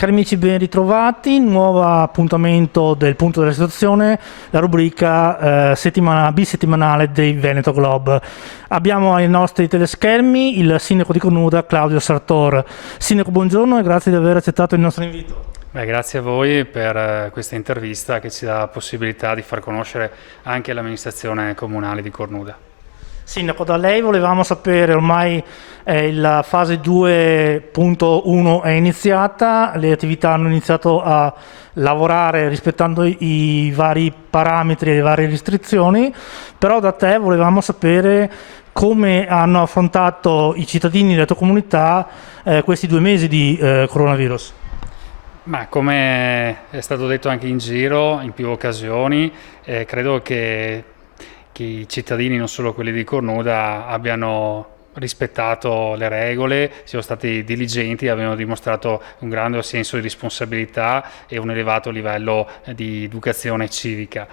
Cari amici, ben ritrovati, nuovo appuntamento del Punto della Situazione, la rubrica bisettimanale dei Veneto Globe. Abbiamo ai nostri teleschermi il sindaco di Cornuda, Claudio Sartor. Sindaco, buongiorno e grazie di aver accettato il nostro invito. Grazie a voi per questa intervista che ci dà la possibilità di far conoscere anche l'amministrazione comunale di Cornuda. Sindaco, da lei volevamo sapere, ormai la fase 2.1 è iniziata, le attività hanno iniziato a lavorare rispettando i vari parametri e le varie restrizioni, però da te volevamo sapere come hanno affrontato i cittadini della tua comunità questi 2 mesi di coronavirus. Ma come è stato detto anche in giro in più occasioni, credo che i cittadini, non solo quelli di Cornuda, abbiano rispettato le regole, siano stati diligenti, abbiano dimostrato un grande senso di responsabilità e un elevato livello di educazione civica.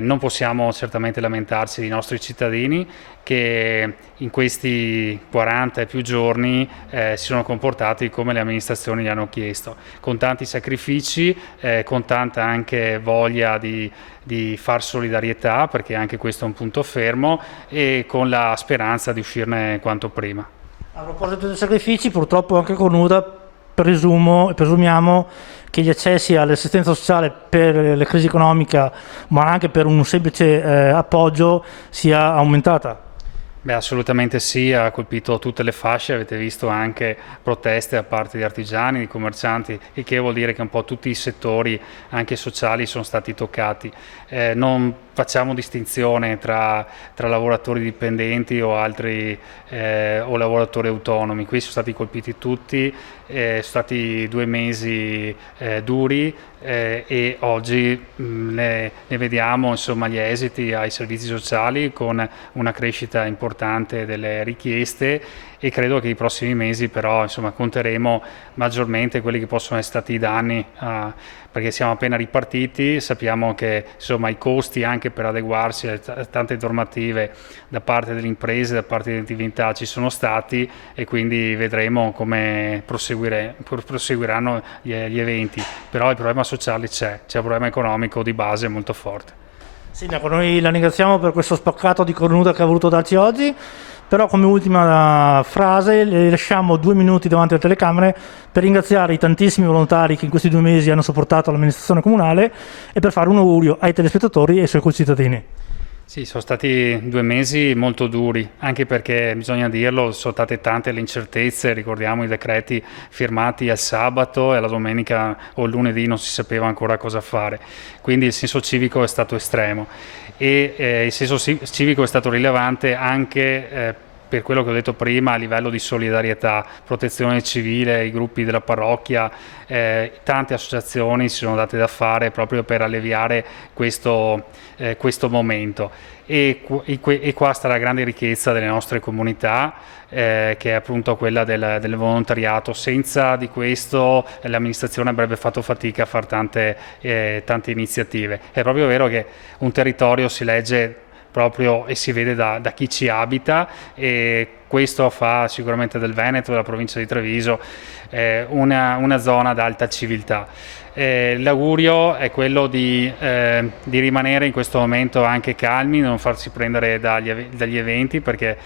Non possiamo certamente lamentarci dei nostri cittadini che in questi 40 e più giorni si sono comportati come le amministrazioni gli hanno chiesto, con tanti sacrifici, con tanta anche voglia di far solidarietà, perché anche questo è un punto fermo, e con la speranza di uscirne quanto prima. A proposito dei sacrifici, purtroppo anche Cornuda presumiamo che gli accessi all'assistenza sociale per la crisi economica, ma anche per un semplice appoggio, sia aumentata. Assolutamente sì, ha colpito tutte le fasce, avete visto anche proteste da parte di artigiani, di commercianti, il che vuol dire che un po' tutti i settori anche sociali sono stati toccati. Non facciamo distinzione tra lavoratori dipendenti o altri o lavoratori autonomi, qui sono stati colpiti tutti, sono stati 2 mesi duri e oggi ne vediamo insomma gli esiti ai servizi sociali con una crescita importante delle richieste, e credo che i prossimi mesi però insomma conteremo maggiormente quelli che possono essere stati i danni, perché siamo appena ripartiti, sappiamo che insomma i costi anche per adeguarsi a tante normative da parte delle imprese, da parte delle attività ci sono stati, e quindi vedremo come proseguiranno gli eventi, però il problema sociale c'è un problema economico di base molto forte. Sindaco, noi la ringraziamo per questo spaccato di Cornuda che ha voluto darci oggi, però come ultima frase le lasciamo 2 minuti davanti alle telecamere per ringraziare i tantissimi volontari che in questi 2 mesi hanno supportato l'amministrazione comunale e per fare un augurio ai telespettatori e ai suoi concittadini. Sì, sono stati 2 mesi molto duri, anche perché bisogna dirlo, sono state tante le incertezze, ricordiamo i decreti firmati al sabato e la domenica o il lunedì non si sapeva ancora cosa fare, quindi il senso civico è stato estremo e il senso civico è stato rilevante anche per quello che ho detto prima a livello di solidarietà, protezione civile, i gruppi della parrocchia, tante associazioni si sono date da fare proprio per alleviare questo momento, e qua sta la grande ricchezza delle nostre comunità, che è appunto quella del volontariato. Senza di questo l'amministrazione avrebbe fatto fatica a fare tante iniziative. È proprio vero che un territorio si legge proprio e si vede da chi ci abita, e questo fa sicuramente del Veneto, della provincia di Treviso, una zona ad alta civiltà. L'augurio è quello di rimanere in questo momento anche calmi, non farsi prendere dagli eventi, perché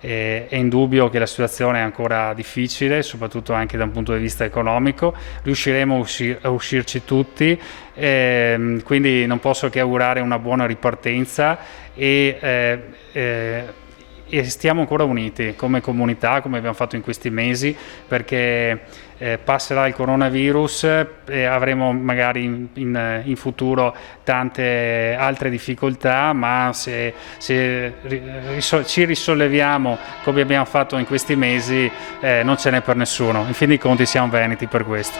è indubbio che la situazione è ancora difficile, soprattutto anche da un punto di vista economico. Riusciremo a uscirci tutti, quindi non posso che augurare una buona ripartenza e stiamo ancora uniti come comunità, come abbiamo fatto in questi mesi, perché passerà il coronavirus e avremo magari in futuro tante altre difficoltà, ma se ci risolleviamo come abbiamo fatto in questi mesi, non ce n'è per nessuno. In fin dei conti siamo veneti per questo.